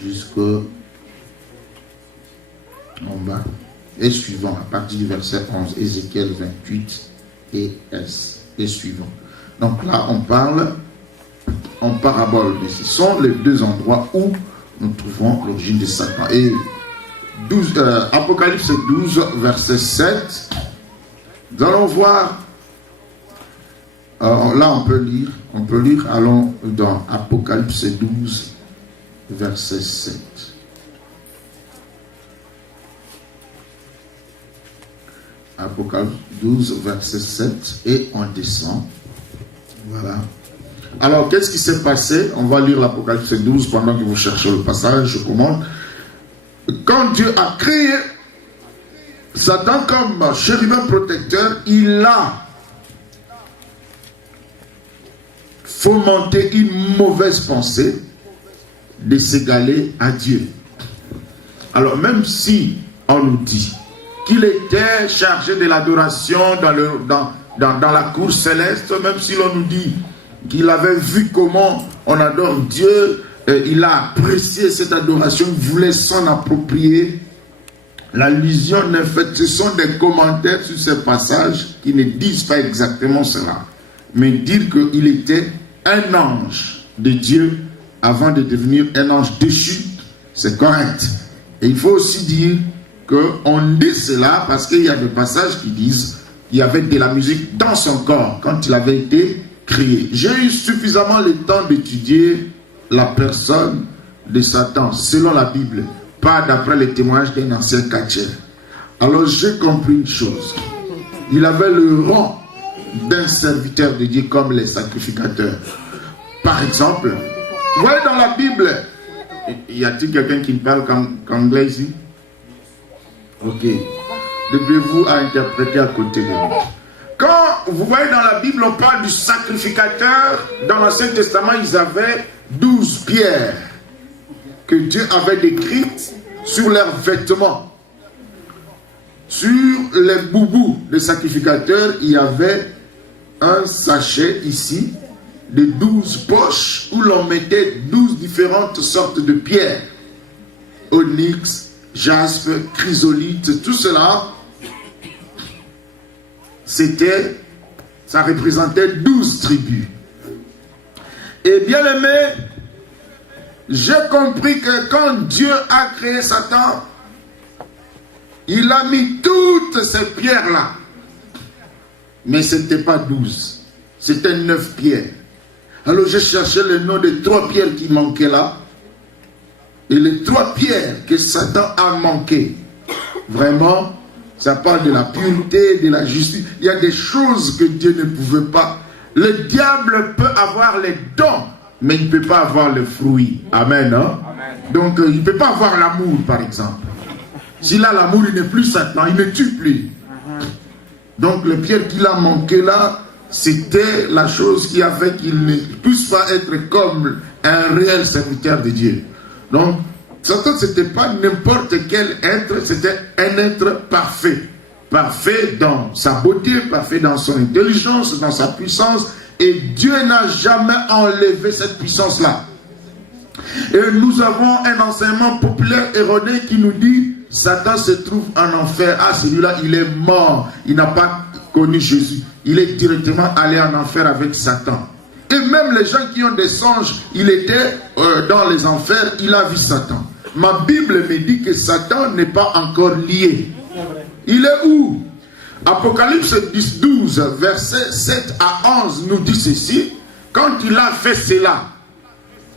jusqu'au en bas et suivant, à partir du verset 11, Ézéchiel 28 et suivant. Donc là, on parle en parabole, mais ce sont les deux endroits où nous trouvons l'origine de Satan. Et Apocalypse 12, verset 7, nous allons voir, là on peut lire, allons dans Apocalypse 12, verset 7. Apocalypse 12, verset 7, et on descend. Voilà. Alors, qu'est-ce qui s'est passé? On va lire l'Apocalypse 12 pendant que vous cherchez le passage, je commande. Quand Dieu a créé Satan comme chérubin protecteur, il a fomenté une mauvaise pensée de s'égaler à Dieu. Alors, même si on nous dit qu'il était chargé de l'adoration dans la cour céleste, même si l'on nous dit qu'il avait vu comment on adore Dieu, il a apprécié cette adoration, il voulait s'en approprier. L'allusion n'est faite, ce sont des commentaires sur ces passages qui ne disent pas exactement cela, mais dire qu'il était un ange de Dieu avant de devenir un ange déchu, c'est correct. Et il faut aussi dire qu'on dit cela parce qu'il y a des passages qui disent qu'il y avait de la musique dans son corps quand il avait été créé. J'ai eu suffisamment le temps d'étudier la personne de Satan selon la Bible, pas d'après les témoignages d'un ancien catcheur. Alors j'ai compris une chose. Il avait le rang d'un serviteur de Dieu comme les sacrificateurs. Par exemple, vous voyez dans la Bible, y a-t-il quelqu'un qui parle qu'anglais ici? Ok. Devez-vous à interpréter à côté de nous. Quand vous voyez dans la Bible, on parle du sacrificateur. Dans l'Ancien Testament, ils avaient 12 pierres que Dieu avait décrites sur leurs vêtements. Sur les boubous des sacrificateurs, il y avait un sachet ici de 12 poches où l'on mettait 12 différentes sortes de pierres. Onyx, jaspe, chrysolite, tout cela, ça représentait 12 tribus. Et bien aimé, j'ai compris que quand Dieu a créé Satan, il a mis toutes ces pierres-là. Mais ce n'était pas 12, c'était 9 pierres. Alors j'ai cherché le nom des 3 pierres qui manquaient là. Et les 3 pierres que Satan a manquées, vraiment, ça parle de la pureté, de la justice. Il y a des choses que Dieu ne pouvait pas. Le diable peut avoir les dons, mais il ne peut pas avoir le fruit. Amen. Hein? Amen. Donc, il ne peut pas avoir l'amour, par exemple. S'il a l'amour, il n'est plus Satan, il ne tue plus. Donc, les pierres qu'il a manquées là, c'était la chose qui a fait qu'il ne puisse pas être comme un réel serviteur de Dieu. Donc, Satan, ce n'était pas n'importe quel être, c'était un être parfait. Parfait dans sa beauté, parfait dans son intelligence, dans sa puissance. Et Dieu n'a jamais enlevé cette puissance-là. Et nous avons un enseignement populaire erroné qui nous dit Satan se trouve en enfer. Ah, celui-là, il est mort. Il n'a pas connu Jésus. Il est directement allé en enfer avec Satan. Et même les gens qui ont des songes, il était dans les enfers, il a vu Satan. Ma Bible me dit que Satan n'est pas encore lié. Il est où? Apocalypse 12, verset 7 à 11 nous dit ceci. Quand il a fait cela,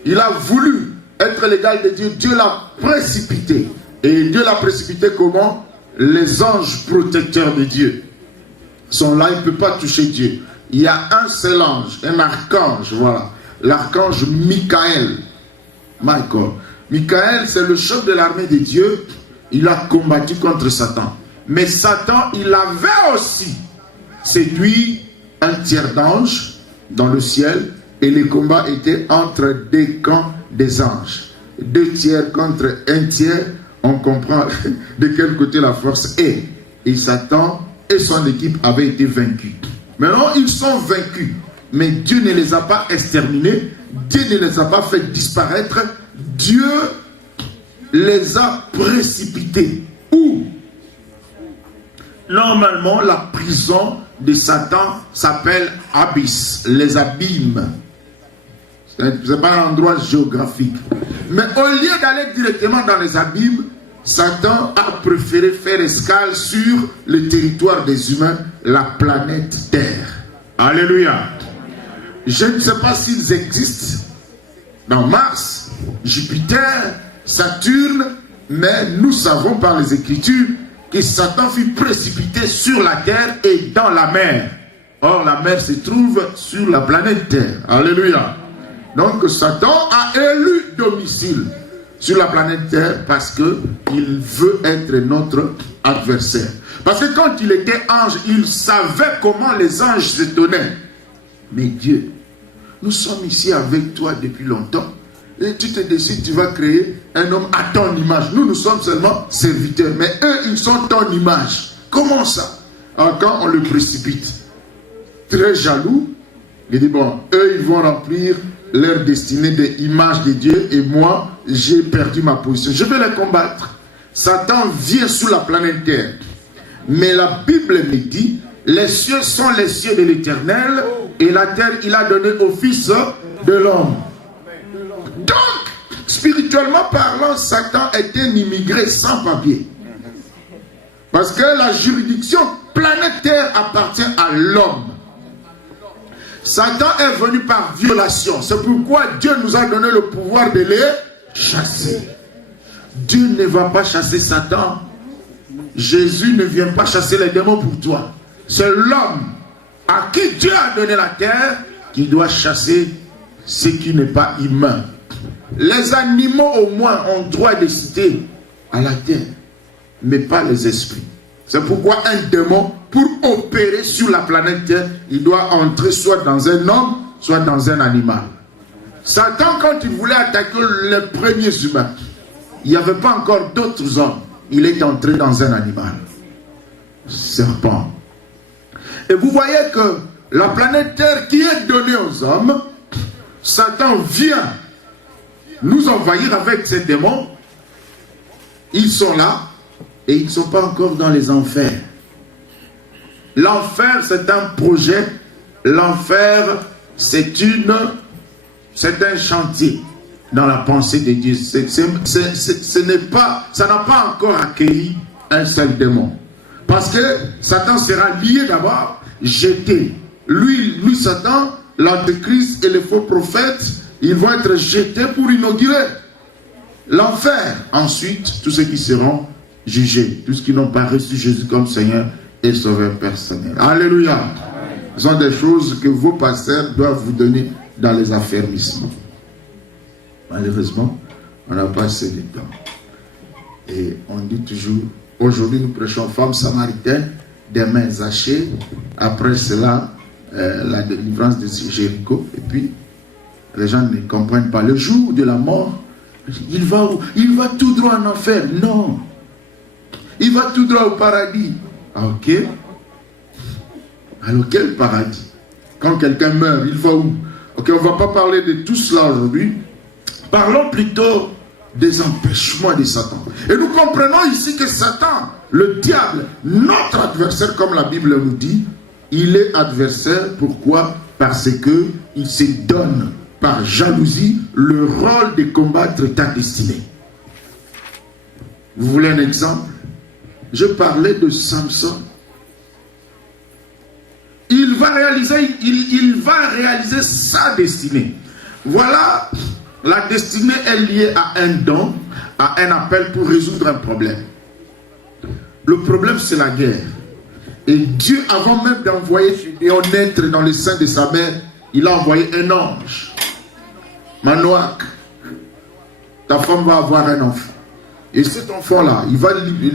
il a voulu être l'égal de Dieu, Dieu l'a précipité. Et Dieu l'a précipité comment? Les anges protecteurs de Dieu sont là, il ne peut pas toucher Dieu. Il y a un seul ange, un archange, voilà. L'archange Michael. Michael. Michael, c'est le chef de l'armée de Dieu. Il a combattu contre Satan. Mais Satan, il avait aussi séduit un tiers d'anges dans le ciel. Et les combats étaient entre 2 camps des anges. 2 tiers contre 1 tiers. On comprend de quel côté la force est. Et Satan et son équipe avaient été vaincus. Maintenant, ils sont vaincus. Mais Dieu ne les a pas exterminés. Dieu ne les a pas fait disparaître. Dieu les a précipités. Où? Normalement, la prison de Satan s'appelle Abyss, les abîmes. Ce n'est pas un endroit géographique. Mais au lieu d'aller directement dans les abîmes, Satan a préféré faire escale sur le territoire des humains, la planète Terre. Alléluia. Je ne sais pas s'ils existent dans Mars, Jupiter, Saturne, mais nous savons par les Écritures que Satan fut précipité sur la terre et dans la mer. Or, la mer se trouve sur la planète Terre. Alléluia. Donc, Satan a élu domicile sur la planète Terre parce qu'il veut être notre adversaire. Parce que quand il était ange, il savait comment les anges se tenaient. Mais Dieu, nous sommes ici avec toi depuis longtemps. Et tu te décides, tu vas créer un homme à ton image. Nous, nous sommes seulement serviteurs. Mais eux, ils sont ton image. Comment ça? Alors, quand on le précipite, très jaloux, il dit, bon, eux, ils vont remplir leur destinée des images de Dieu. Et moi, j'ai perdu ma position. Je vais les combattre. Satan vient sur la planète Terre. Mais la Bible me dit, les cieux sont les cieux de l'Éternel. Et la terre, il a donné au Fils de l'homme. Donc, spirituellement parlant, Satan est un immigré sans papier. Parce que la juridiction planétaire appartient à l'homme. Satan est venu par violation. C'est pourquoi Dieu nous a donné le pouvoir de les chasser. Dieu ne va pas chasser Satan. Jésus ne vient pas chasser les démons pour toi. C'est l'homme à qui Dieu a donné la terre qui doit chasser ce qui n'est pas humain. Les animaux au moins ont droit de citer à la terre, mais pas les esprits. C'est pourquoi un démon, pour opérer sur la planète Terre, il doit entrer soit dans un homme, soit dans un animal. Satan, quand il voulait attaquer les premiers humains, il n'y avait pas encore d'autres hommes. Il est entré dans un animal. Serpent. Et vous voyez que la planète Terre qui est donnée aux hommes, Satan vient nous envahir avec ces démons. Ils sont là et ils ne sont pas encore dans les enfers. L'enfer, c'est un projet. L'enfer, c'est un chantier dans la pensée de Dieu. Ça n'a pas encore accueilli un seul démon. Parce que Satan sera lié d'abord, jeté. Lui, Satan, l'antéchrist et les faux prophètes, ils vont être jetés pour inaugurer l'enfer. Ensuite, tous ceux qui seront jugés, tous ceux qui n'ont pas reçu Jésus comme Seigneur et Sauveur personnel. Alléluia. Ce sont des choses que vos pasteurs doivent vous donner dans les affermissements. Malheureusement, on n'a pas assez de temps. Et on dit toujours, aujourd'hui nous prêchons femmes samaritaines, demain Zachée, après cela, la délivrance de Jéricho, et puis les gens ne comprennent pas. Le jour de la mort, il va où? Il va tout droit en enfer. Non. Il va tout droit au paradis. Ah, ok. Alors quel paradis? Quand quelqu'un meurt, il va où? Ok, on ne va pas parler de tout cela aujourd'hui. Parlons plutôt des empêchements de Satan. Et nous comprenons ici que Satan, le diable, notre adversaire, comme la Bible nous dit, il est adversaire. Pourquoi? Parce qu'il se donne par jalousie le rôle de combattre ta destinée. Vous voulez un exemple? Je parlais de Samson. Il va réaliser sa destinée. Voilà, la destinée est liée à un don, à un appel pour résoudre un problème. Le problème, c'est la guerre. Et Dieu, avant même d'envoyer Gédéon naître dans le sein de sa mère, il a envoyé un ange. Manoach, ta femme va avoir un enfant. Et cet enfant-là, il va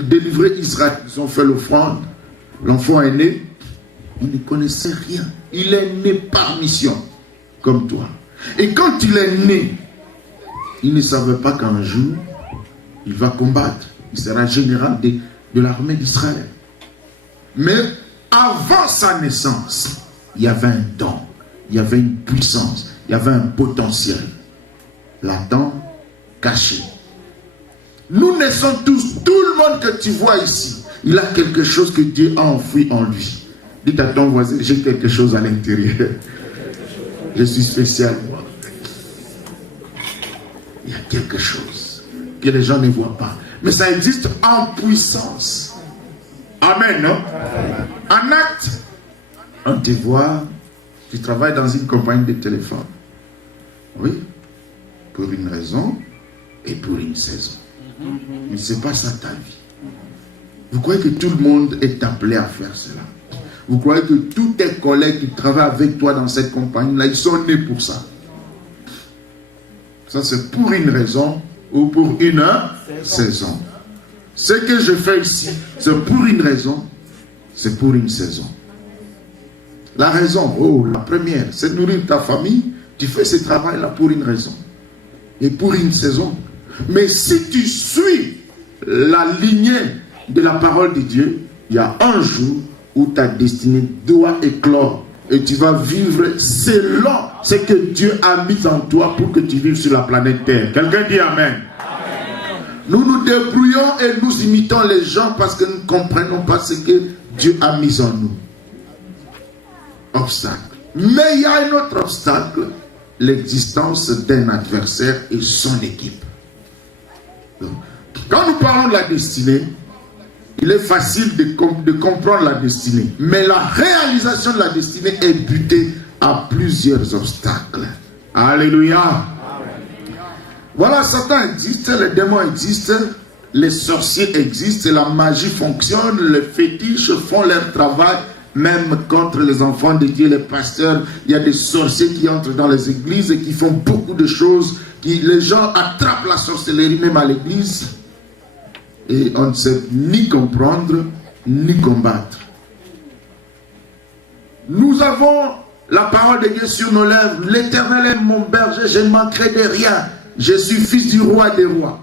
délivrer Israël. Ils ont fait l'offrande. L'enfant est né. Il ne connaissait rien. Il est né par mission, comme toi. Et quand il est né, il ne savait pas qu'un jour, il va combattre. Il sera général de l'armée d'Israël. Mais avant sa naissance, il y avait un don, il y avait une puissance, il y avait un potentiel latent, caché. Nous naissons tous, tout le monde que tu vois ici, il a quelque chose que Dieu a enfoui en lui. Dites à ton voisin, j'ai quelque chose à l'intérieur. Je suis spécial, moi. Il y a quelque chose que les gens ne voient pas. Mais ça existe en puissance. Amen, non? En acte, on te voit, tu travailles dans une compagnie de téléphone. Oui, pour une raison et pour une saison. Mais ce n'est pas ça ta vie. Vous croyez que tout le monde est appelé à faire cela? Vous croyez que tous tes collègues qui travaillent avec toi dans cette compagnie-là, ils sont nés pour ça? Ça, c'est pour une raison ou pour une saison. Ce que je fais ici, c'est pour une raison, c'est pour une saison. La raison, la première, c'est nourrir ta famille. Tu fais ce travail-là pour une raison et pour une saison. Mais si tu suis la lignée de la parole de Dieu, il y a un jour où ta destinée doit éclore et tu vas vivre selon ce que Dieu a mis en toi pour que tu vives sur la planète Terre. Quelqu'un dit Amen. Nous nous débrouillons et nous imitons les gens parce que nous ne comprenons pas ce que Dieu a mis en nous. Obstacle. Mais il y a un autre obstacle, l'existence d'un adversaire et son équipe. Donc, quand nous parlons de la destinée, il est facile de comprendre la destinée. Mais la réalisation de la destinée est butée à plusieurs obstacles. Alléluia. Amen. Voilà, Satan existe, les démons existent, les sorciers existent, la magie fonctionne, les fétiches font leur travail, même contre les enfants de Dieu, les pasteurs. Il y a des sorciers qui entrent dans les églises et qui font beaucoup de choses. Les gens attrapent la sorcellerie même à l'église. Et on ne sait ni comprendre, ni combattre. Nous avons la parole de Dieu sur nos lèvres. L'Éternel est mon berger, je ne manquerai de rien. Je suis fils du roi des rois.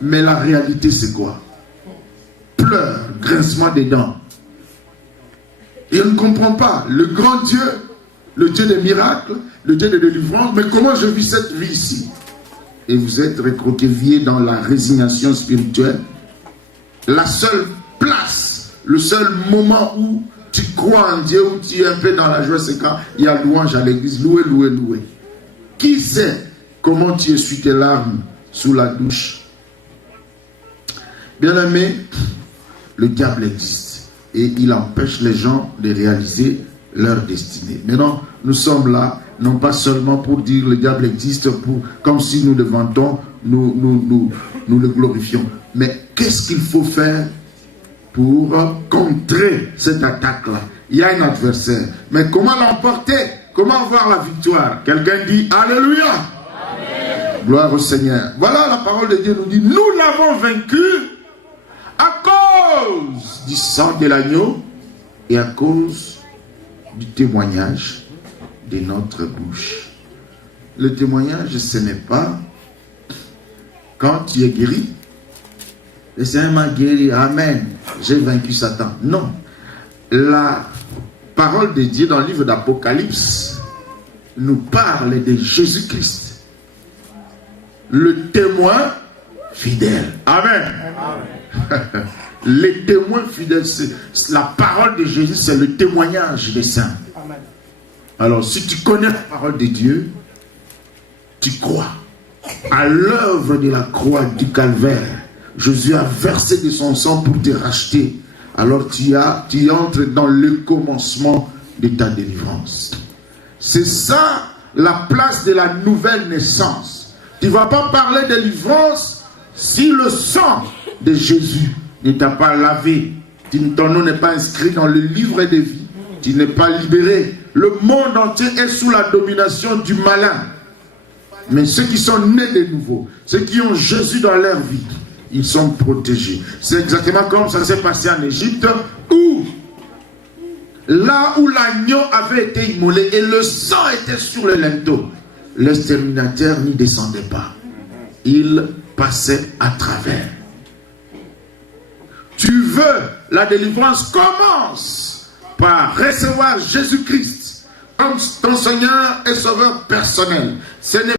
Mais la réalité, c'est quoi? Pleurs, grincement des dents. Et on ne comprend pas. Le grand Dieu, le Dieu des miracles, le Dieu de délivrance, mais comment je vis cette vie ici? Et vous êtes recroquevillé dans la résignation spirituelle. La seule place, le seul moment où tu crois en Dieu, où tu es un peu dans la joie, c'est quand il y a louange à l'église. Louer, louer, louer. Qui sait comment tu essuies tes larmes sous la douche? Bien-aimé, le diable existe et il empêche les gens de réaliser leur destinée. Maintenant, nous sommes là, non pas seulement pour dire le diable existe, comme si nous le vantons, nous le glorifions. Mais qu'est-ce qu'il faut faire pour contrer cette attaque-là? Il y a un adversaire. Mais comment l'emporter? Comment avoir la victoire? Quelqu'un dit Alléluia. Amen. Gloire au Seigneur. Voilà, la parole de Dieu nous dit, nous l'avons vaincu à cause du sang de l'agneau et à cause du témoignage de notre bouche. Le témoignage, ce n'est pas quand tu es guéri. Le Seigneur m'a guéri, amen, j'ai vaincu Satan. Non. La parole de Dieu dans le livre d'Apocalypse nous parle de Jésus-Christ, le témoin fidèle. Amen. Amen. Les témoins fidèles, la parole de Jésus, c'est le témoignage des saints. Amen. Alors, si tu connais la parole de Dieu, tu crois à l'œuvre de la croix du calvaire. Jésus a versé de son sang pour te racheter. Alors tu entres dans le commencement de ta délivrance. C'est ça la place de la nouvelle naissance. Tu ne vas pas parler de délivrance si le sang de Jésus ne t'a pas lavé. Ton nom n'est pas inscrit dans le livre de vie. Tu n'es pas libéré. Le monde entier est sous la domination du malin. Mais ceux qui sont nés de nouveau, ceux qui ont Jésus dans leur vie, ils sont protégés. C'est exactement comme ça s'est passé en Égypte, où là où l'agneau avait été immolé et le sang était sur le linteau, l'exterminateur n'y descendait pas. Il passait à travers. Tu veux la délivrance, commence par recevoir Jésus-Christ comme ton Seigneur et Sauveur personnel. Ce n'est